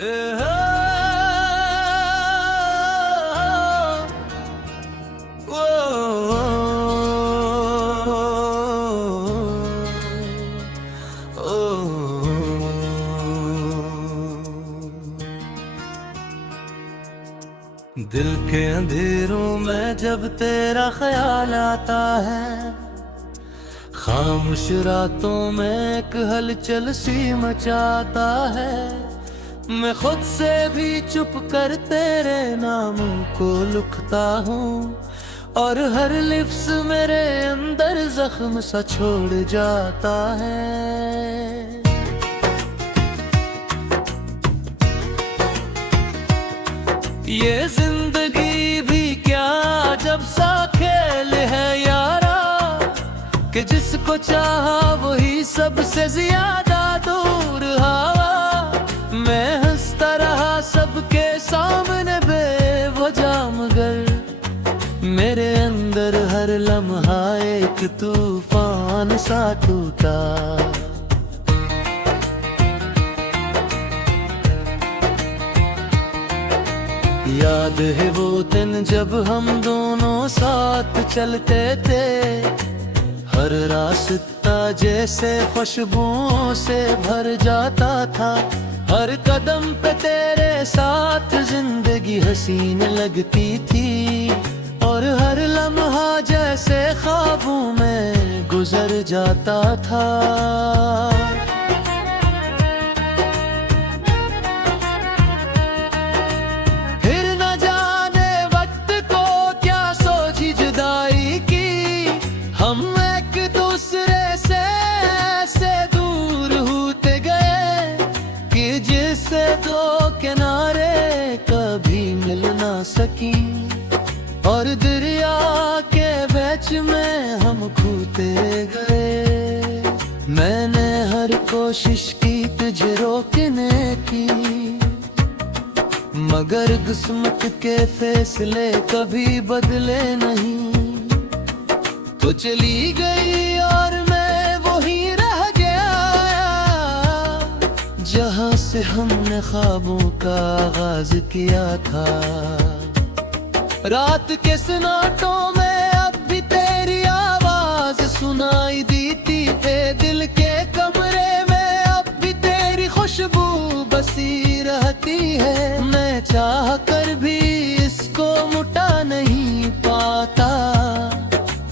दिल के अंधेरों में जब तेरा ख्याल आता है, खामोश रातों में एक हलचल सी मचाता है। मैं खुद से भी चुप कर तेरे नाम को लिखता हूँ, और हर लिफ्ज़ मेरे अंदर जख्म सा छोड़ जाता है। ये जिंदगी भी क्या जब सा खेल है यारा, कि जिसको चाहा वही सबसे ज्यादा दूर हवा। मैं हंसता रहा सबके सामने बेवजह, मगर मेरे अंदर हर लम्हा एक तूफान सा टूटा। याद है वो दिन जब हम दोनों साथ चलते थे, हर रास्ता जैसे खुशबुओं से भर जाता था। हर कदम पे तेरे साथ जिंदगी हसीन लगती थी, और हर लम्हा जैसे ख्वाबों में गुजर जाता था। हम एक दूसरे से ऐसे दूर होते गए कि जिससे दो किनारे कभी मिल ना सकी, और दरिया के बीच में हम खोते गए। मैंने हर कोशिश की तुझे रोकने की, मगर किस्मत के फैसले कभी बदले नहीं। तो चली गई और मैं वहीं रह गया, जहां से हमने ख्वाबों का आगाज किया था। रात के सन्नाटों में अब भी तेरी आवाज सुनाई देती है, दिल के कमरे में अब भी तेरी खुशबू बसी रहती है। मैं चाह कर भी इसको मिटा नहीं पाता,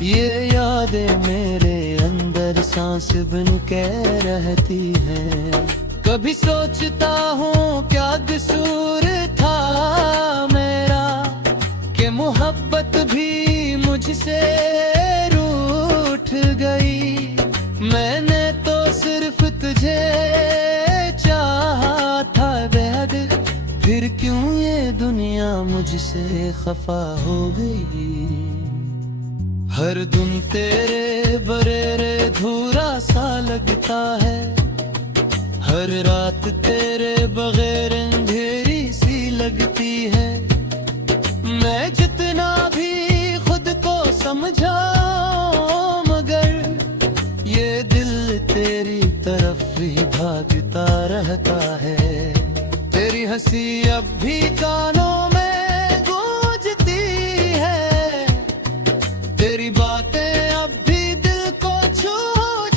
ये यादें मेरे अंदर सांस बन के रहती हैं। कभी सोचता हूँ क्या कसूर था मेरा, कि मोहब्बत भी मुझसे रूठ गई। मैंने तो सिर्फ तुझे चाहा था बेहद, फिर क्यों ये दुनिया मुझसे खफा हो गई। हर दिन तेरे बरेरे धूरा सा लगता है, हर रात तेरे बगैर अंधेरी सी लगती है। मैं जितना भी खुद को समझाऊं, मगर ये दिल तेरी तरफ ही भागता रहता है। तेरी हंसी अब भी कानों में गूंजती है, तेरी बातें अब भी दिल को छू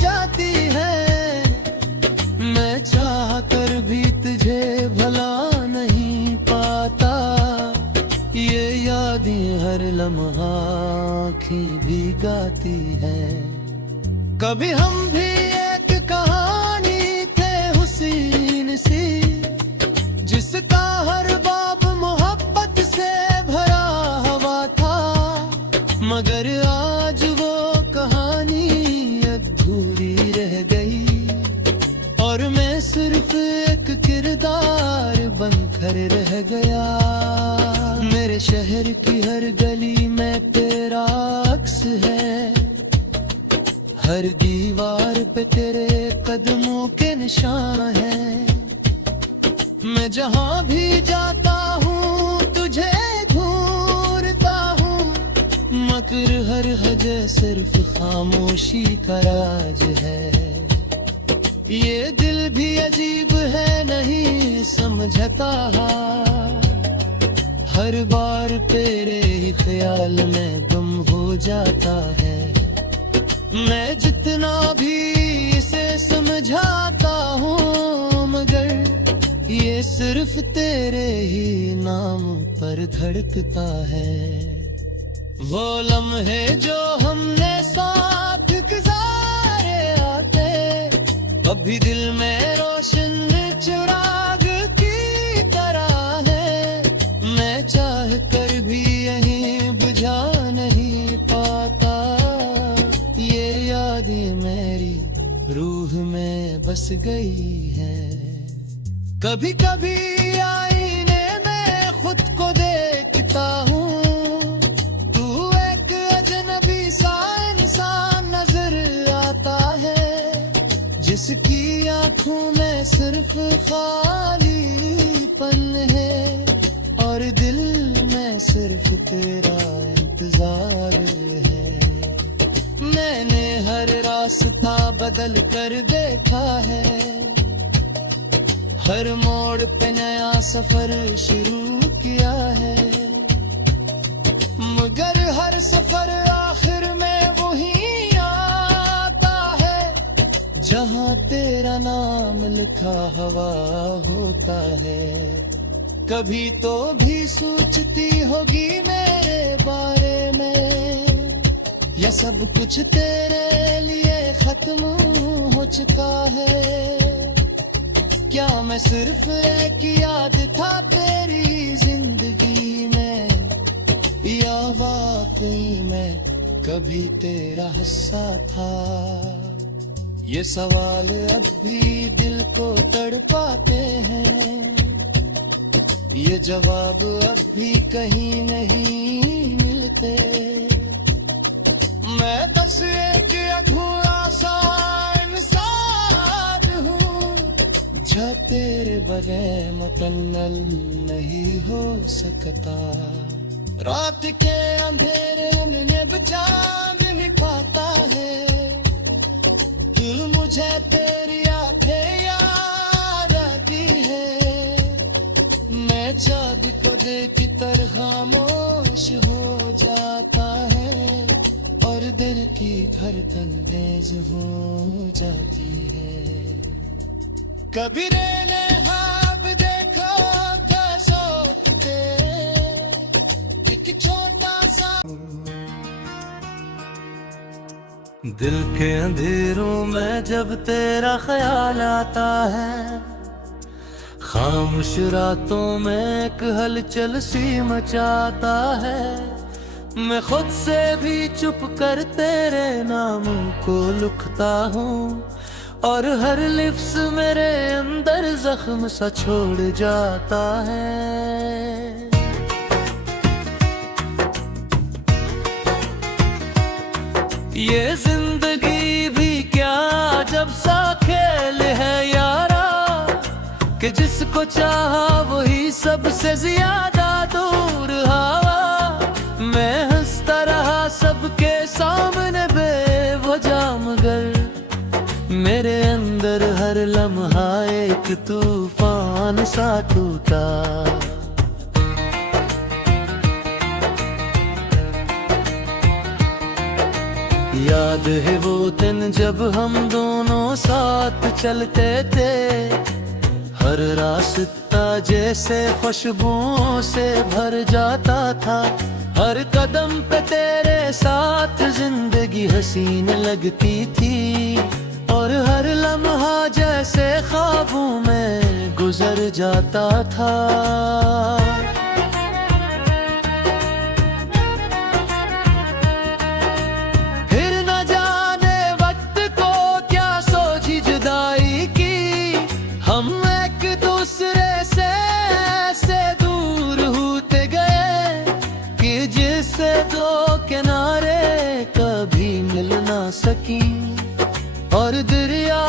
जाती हैं। मैं चाह कर भी तुझे भला नहीं पाता, ये यादें हर लम्हा आँखें भी गाती हैं। कभी हम भी एक कहानी थे हुसीन सी, जिसका हर बाब मोहब्बत से भरा हुआ था। मगर आज वो कहानी अधूरी रह गई, और मैं सिर्फ एक किरदार बनकर रह गया। मेरे शहर की हर गली में तेरा अक्स है, हर दीवार पे तेरे कदमों के निशान हैं। मैं जहाँ भी जाता हूँ तुझे ढूंढता हूँ, मगर हर वजह सिर्फ खामोशी का राज है। ये दिल भी अजीब है, नहीं समझ समझता, हर बार तेरे ही ख्याल में गुम हो जाता है। मैं जितना भी इसे समझाता हूँ, मगर ये सिर्फ तेरे ही नाम पर धड़कता है। वो लम्हे जो हमने साथ गुजारे आते, अभी दिल में रोशन चिराग की तरह है। मैं चाह कर भी यहीं बुझा नहीं पाता, ये यादें मेरी रूह में बस गई है। कभी कभी आईने में खुद को देखता हूँ, तू एक अजनबी सा इंसान नजर आता है, जिसकी आंखों में सिर्फ खालीपन है और दिल में सिर्फ तेरा इंतजार है। मैंने हर रास्ता बदल कर देखा है, हर मोड़ पे नया सफर शुरू किया है, मगर हर सफर आखिर में वही आता है जहाँ तेरा नाम लिखा हवा होता है। कभी तो भी सोचती होगी मेरे बारे में, या सब कुछ तेरे लिए खत्म हो चुका है। क्या मैं सिर्फ एक याद था तेरी जिंदगी में, या वाकई मैं कभी तेरा हिस्सा था? ये सवाल अब भी दिल को तड़पाते हैं, ये जवाब अब भी कहीं नहीं मिलते। मैं बस एक अधूरा सा इंसान हूँ, जो तेरे बगैर मुकम्मल नहीं हो सकता। रात के अंधेरे में बुझा नहीं पाता है, दिल मुझे तेरी आंखें याद आती है। मैं चाँद को देख कर खामोश हो जाता है, और दिल की धड़कन तेज हो जाती है। कभी रेने ख्वाब देखो तो सोचते, एक छोटा सा दिल के अंधेरों में जब तेरा ख्याल आता है, खामोश रातों में एक हलचल सी मचाता है। मैं खुद से भी चुप कर तेरे नाम को लिखता हूँ, और हर लिफ्ज़ मेरे अंदर जख्म सा छोड़ जाता है। ये जिंदगी भी क्या जब सा खेल है यारा, कि जिसको चाहा वही सबसे ज्यादा दूर हवा। मैं हंसता रहा सबके सामने बेवजह, मगर मेरे अंदर हर लम्हा एक तूफान सा टूटा। याद है वो दिन जब हम दोनों साथ चलते थे, हर रास्ता जैसे खुशबुओं से भर जाता था। हर कदम पे तेरे साथ जिंदगी हसीन लगती थी, और हर लम्हा जैसे ख्वाबों में गुजर जाता था। सकी और दरिया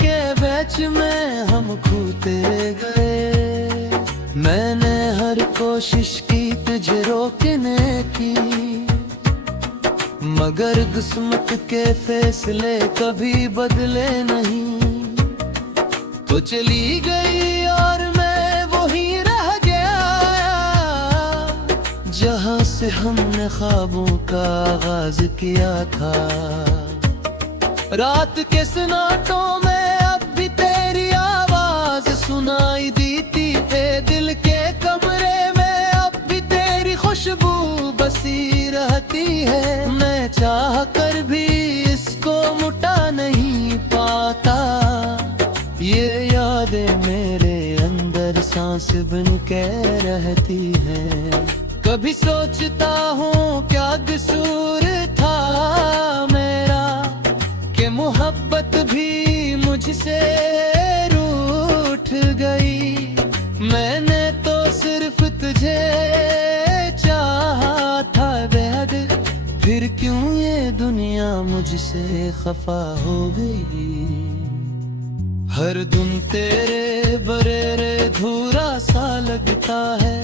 के बीच में हम खूते गए। मैंने हर कोशिश की तुझे रोकने की, मगर किस्मत के फैसले कभी बदले नहीं। तो चली गई और मैं वो ख्वाबों का आगाज किया था। रात के सन्नाटों में अब भी तेरी आवाज सुनाई देती है। दिल के कमरे में अब भी तेरी खुशबू बसी रहती है। मैं चाह कर भी इसको मुटा नहीं पाता। ये यादें मेरे अंदर सांस बन के रहती हैं। कभी सोचता हूँ क्या कसूर था मेरा, कि मोहब्बत भी मुझसे रूठ गई। मैंने तो सिर्फ तुझे चाहा था बेहद, फिर क्यों ये दुनिया मुझसे खफा हो गई। हर दिन तेरे बरेरे धूरा सा लगता है।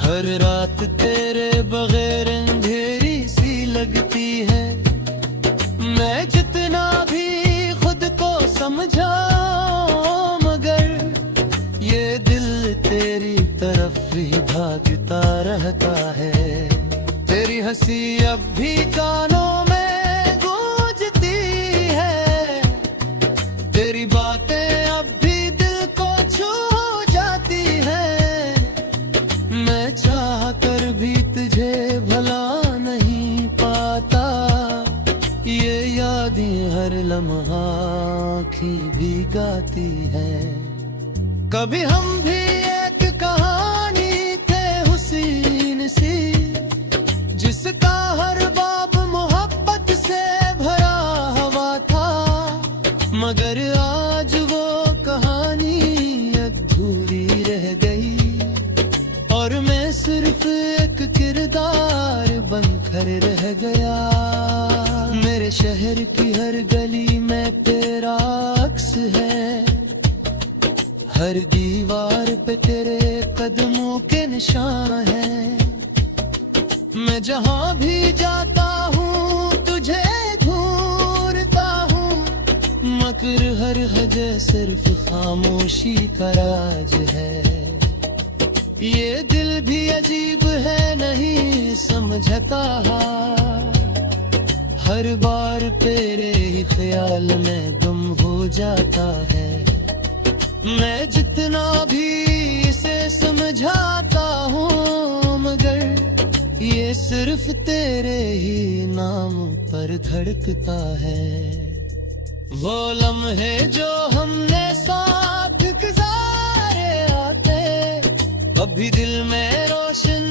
हर रात तेरे बगैर अंधेरी सी लगती है। मैं जितना भी खुद को समझाऊं मगर ये दिल तेरी तरफ ही भागता रहता है। तेरी हंसी अब भी कानों में गूंजती है। तेरी बातें अब भी दिल को छू जाती है। मैं चाह कर भी तुझे भला नहीं पाता। ये यादें हर लम्हा आँखें भी गाती है। कभी हम भी एक कहानी थे हुसीन सी, जिसका हर बाब मोहब्बत से भरा हुआ था। मगर आज वो कहानी अधूरी रह गई और मैं सिर्फ एक किरदार बनकर रह गया। मेरे शहर की हर गली में तेरा अक्स है। हर दीवार पे तेरे कदमों के निशान है। मैं जहाँ भी जाता हूँ तुझे ढूंढता हूँ, मगर हर वजह सिर्फ खामोशी का राज है। ये दिल भी अजीब है नहीं समझता। हर बार तेरे ही ख्याल में गुम हो जाता है। मैं जितना भी इसे समझाता हूँ मगर ये सिर्फ तेरे ही नाम पर धड़कता है। वो लम्हे जो हमने साथ गुजारे आते अभी दिल में रोशन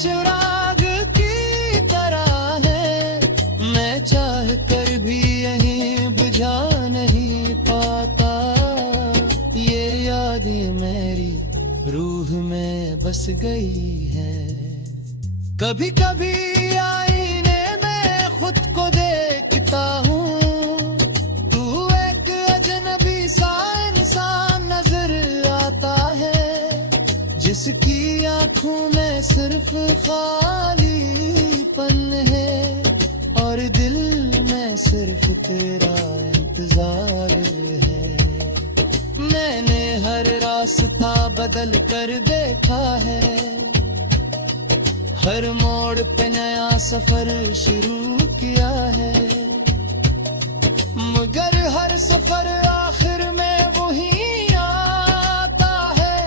चिराग की तरह है। मैं चाह कर भी यहीं बुझा नहीं पाता। ये यादें मेरी रूह में बस गई है। कभी कभी आईने में खुद को देखता हूँ। तू एक अजनबी सा इंसान नजर आता है, जिसकी आंखों में सिर्फ खालीपन है और दिल में सिर्फ तेरा इंतजार है। मैंने हर रास्ता बदल कर देखा है। हर मोड़ पे नया सफर शुरू किया है, मगर हर सफर आखिर में वही आता है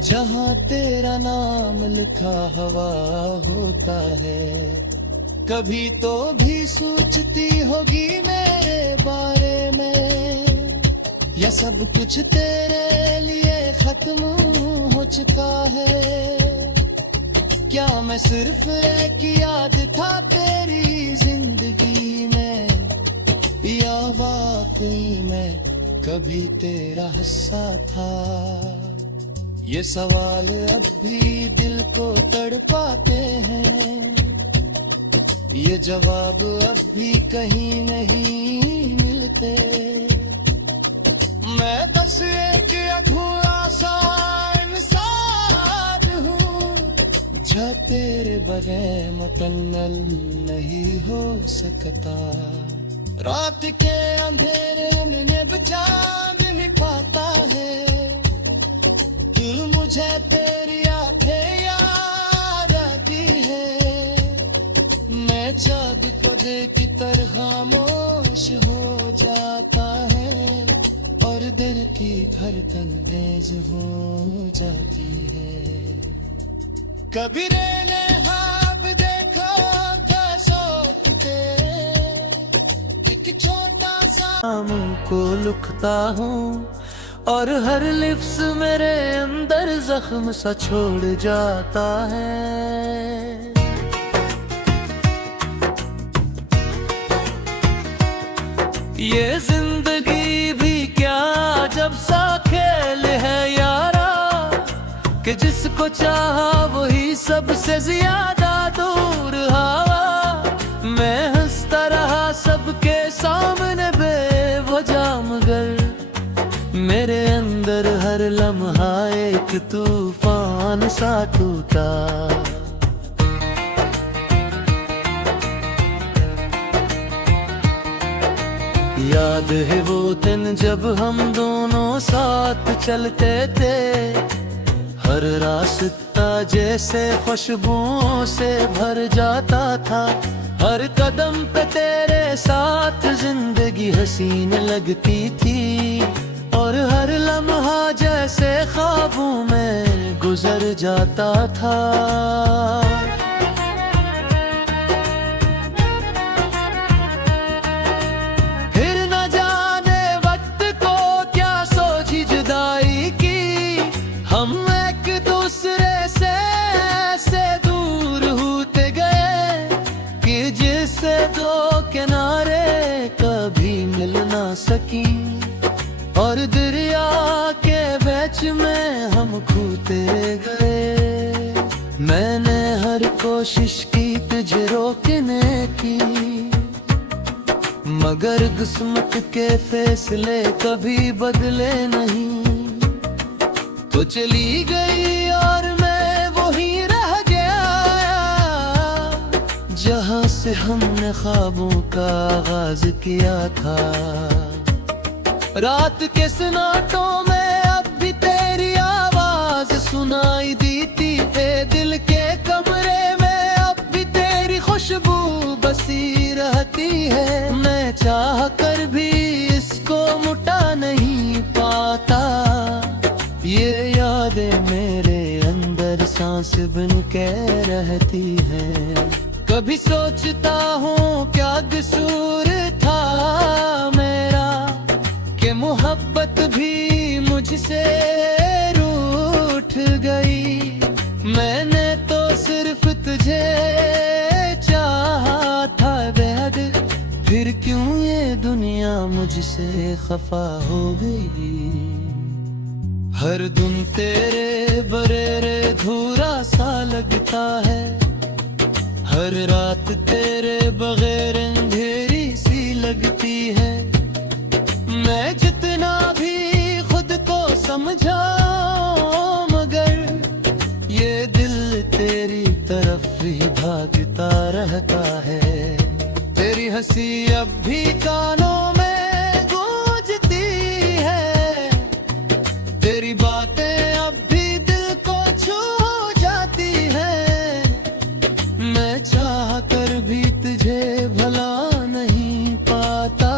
जहाँ तेरा नाम लिखा हुआ होता है। कभी तो भी सोचती होगी मेरे बारे में, या सब कुछ तेरे लिए खत्म हो चुका है। क्या मैं सिर्फ एक याद था तेरी जिंदगी में, या वाकई में कभी तेरा हिस्सा था। ये सवाल अब भी दिल को तड़पाते हैं, ये जवाब अब भी कहीं नहीं मिलते। मैं बस एक अधूरा सा इंसान हूँ, जो तेरे बगैर मुकम्मल नहीं हो सकता। रात के अंधेरे में बुझा नहीं पाता है, तू मुझे तेरी आंखें याद आती है। पर्दे की तरह खामोश हो जाता है और दिल की धड़कन तेज हो जाती है। कभी मैंने ख्वाब देखा था सोते एक छोटा सा मुंह को लुकता हूँ और हर लिप्स मेरे अंदर जख्म सा छोड़ जाता है। ये जिंदगी भी क्या जब सा खेल है यारा कि जिसको चाहा वही सबसे ज्यादा दूर हवा। मैं हंसता रहा सबके सामने बेवजह मगर मेरे अंदर हर लम्हा एक तूफान सा टूटा। याद है वो दिन जब हम दोनों साथ चलते थे, हर रास्ता जैसे खुशबुओं से भर जाता था। हर कदम पे तेरे साथ जिंदगी हसीन लगती थी और हर लम्हा जैसे ख्वाबों में गुजर जाता था। दो किनारे कभी मिल ना सकी और दरिया के बीच में हम खूते गए। मैंने हर कोशिश की तुझे रोकने की मगर किस्मत के फैसले कभी बदले नहीं। तो चली गई और मैं वहीं रह गया जहां से हमने ख्वाबों का आगाज किया था। रात के सन्नाटों में अब भी तेरी आवाज सुनाई देती है। दिल के कमरे में अब भी तेरी खुशबू बसी रहती है। मैं चाह कर भी इसको मुटा नहीं पाता। ये यादें मेरे अंदर सांस बन के रहती हैं। कभी सोचता हूँ क्या कसूर था मेरा कि मोहब्बत भी मुझसे रूठ गई। मैंने तो सिर्फ तुझे चाहा था बेहद, फिर क्यों ये दुनिया मुझसे खफा हो गई। हर दिन तेरे बरेरे धूरा सा लगता है, हर रात तेरे बगैर अंधेरी सी लगती है। मैं जितना भी खुद को समझाऊं मगर ये दिल तेरी तरफ ही भागता रहता है। तेरी हंसी अब भी कानों में गूंजती है, तेरी बातें अब भी दिल को छू जाती है। मैं चाह कर भी तुझे भला नहीं पाता।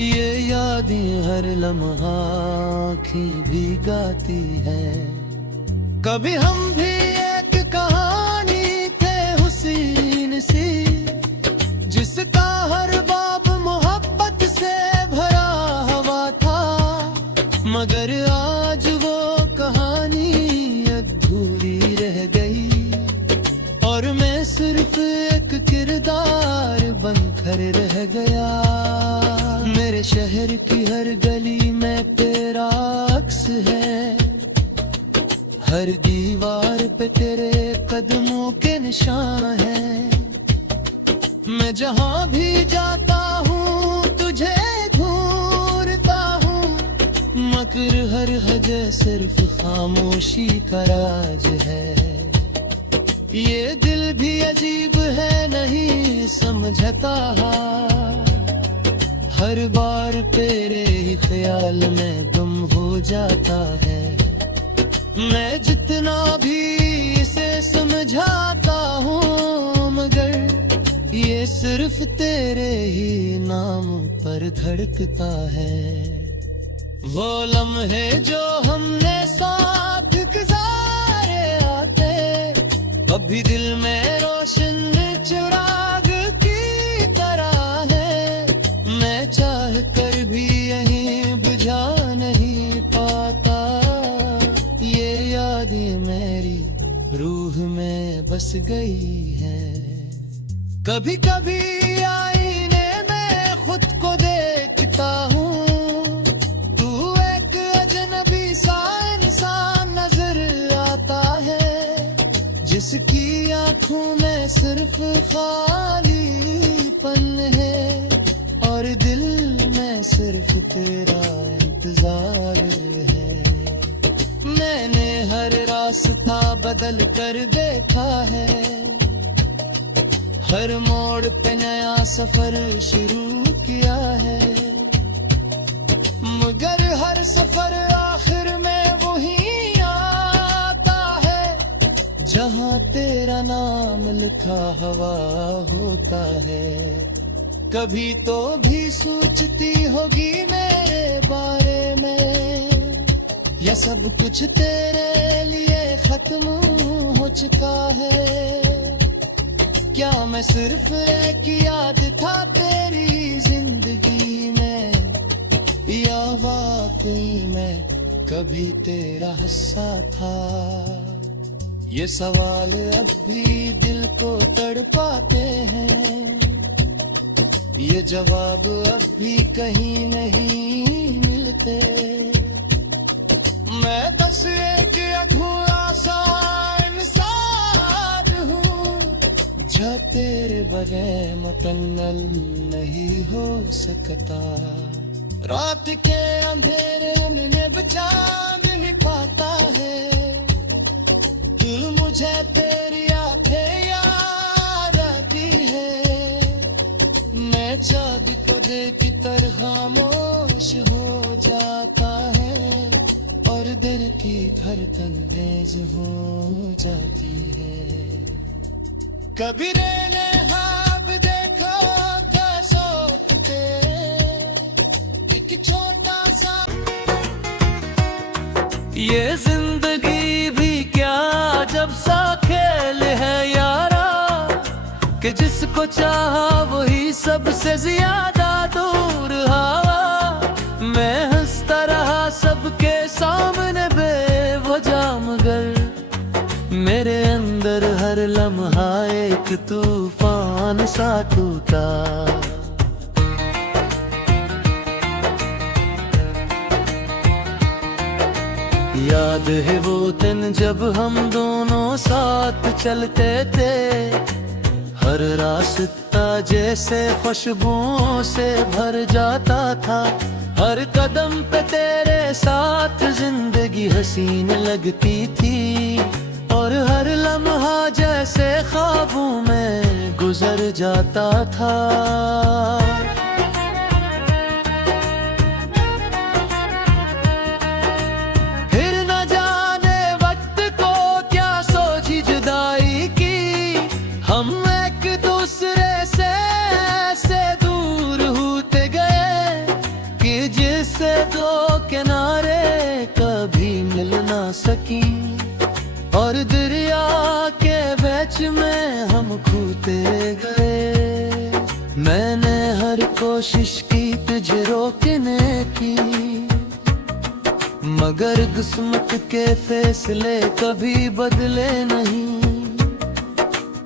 ये यादें हर लम्हा आँखें भी गाती है। कभी हम भी एक कहानी थे हुसीन सी, जिसका हर बाब मोहब्बत से भरा हुआ था। मगर आज वो कहानी अधूरी रह गई और मैं सिर्फ एक किरदार बनकर रह गया। मेरे शहर की हर गली में तेरा अक्स है, हर दीवार पे तेरे कदमों के निशान है। मैं जहाँ भी जाता हूँ तुझे ढूंढता हूँ, मगर हर वजह सिर्फ खामोशी का राज है। ये दिल भी अजीब है नहीं समझता, हर बार तेरे ही ख्याल में गुम हो जाता है। मैं जितना भी इसे समझाता हूँ मगर ये सिर्फ तेरे ही नाम पर धड़कता है। वो लम्हे जो हमने साथ गुजारे आते, अभी दिल में रोशन चिराग की तरह है। मैं चाह कर भी यहीं बुझा नहीं पाता, ये यादें मेरी रूह में बस गई है। कभी कभी आईने में खुद को देखता हूँ, तू एक अजनबी सा इंसान नजर आता है, जिसकी आंखों में सिर्फ खालीपन है और दिल में सिर्फ तेरा इंतजार है। मैंने हर रास्ता बदल कर देखा है, हर मोड़ पे नया सफर शुरू किया है, मगर हर सफर आखिर में वही आता है जहां तेरा नाम लिखा हवा होता है। कभी तो भी सोचती होगी मेरे बारे में, या सब कुछ तेरे लिए खत्म हो चुका है। क्या मैं सिर्फ एक याद था तेरी जिंदगी में, या वाकई मैं कभी तेरा हिस्सा था? ये सवाल अब भी दिल को तड़पाते हैं, ये जवाब अब भी कहीं नहीं मिलते। मैं बस एक अधूरा सा इंसान हूँ, जो तेरे बगैर मुकम्मल नहीं हो सकता। रात के अंधेरे में बुझा नहीं पाता है, मुझे तेरी आंखें याद आती है। मैं चाँद को देख कर खामोश हो जाता है, और दिल की धड़कन तेज हो जाती है। कभी मैंने ख्वाब देखो क्या सोचते, एक छोटा सा ये जिंदगी भी क्या जब सा खेल है यारा, कि जिसको चाहा वही सबसे ज्यादा दूर हवा। मैं हंसता रहा सबके सामने बेवजह, मगर मेरे अंदर हर लम्हा एक तूफान सा टूटा। याद है वो दिन जब हम दोनों साथ चलते थे, हर रास्ता जैसे खुशबुओं से भर जाता था। हर कदम पे तेरे साथ जिंदगी हसीन लगती थी, और हर लम्हा जैसे ख्वाबों में गुजर जाता था। सकी और दरिया के बीच में हम खूते गए। मैंने हर कोशिश की तुझे रोकने की, मगर किस्मत के फैसले कभी बदले नहीं।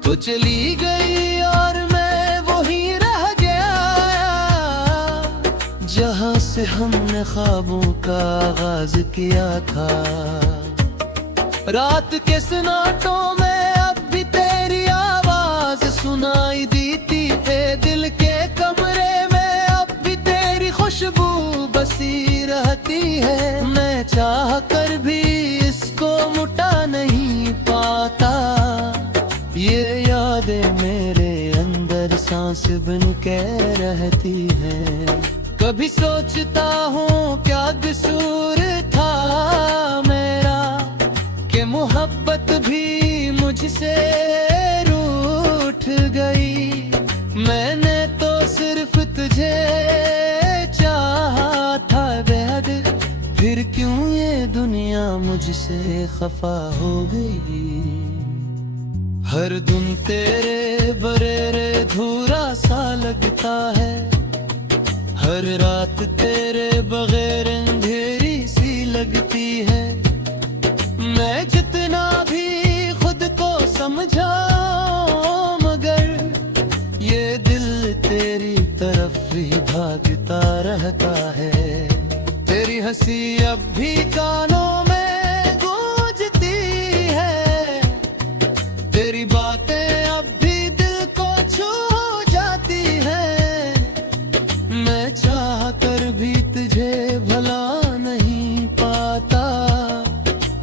तो चली गई और मैं वहीं रह गया, जहां से हमने ख्वाबों का आगाज किया था। रात के सन्नाटों में अब भी तेरी आवाज सुनाई देती है, दिल के कमरे में अब भी तेरी खुशबू बसी रहती है। मैं चाह कर भी इसको मुटा नहीं पाता, ये यादें मेरे अंदर सांस बन के रहती हैं। कभी सोचता हूँ क्या कसूर था मेरा, कि मोहब्बत भी मुझसे रूठ गई। दुनिया मुझसे खफा हो गई। हर दिन तेरे बरेरे धूरा सा लगता है, हर रात तेरे बगैर अंधेरी सी लगती है। मैं जितना भी खुद को समझाऊं मगर ये दिल तेरी तरफ ही भागता रहता है। तेरी हंसी अब भी कानों में गूंजती है, तेरी बातें अब भी दिल को छू जाती है। मैं चाह कर भी तुझे भला नहीं पाता,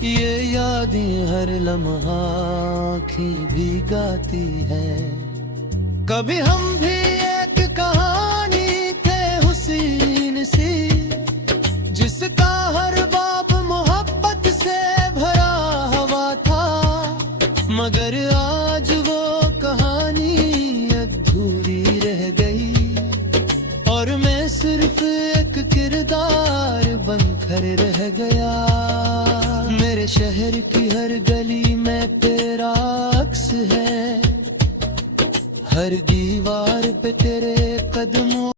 ये यादें हर लम्हा आँखें भी गाती है। कभी हम भी एक कहानी थे हुस्न सी, जिसका हर बाब मोहब्बत से भरा हुआ था। मगर आज वो कहानी अधूरी रह गई और मैं सिर्फ एक किरदार बनकर रह गया। मेरे शहर की हर गली में तेरा अक्स है, हर दीवार पे तेरे कदमों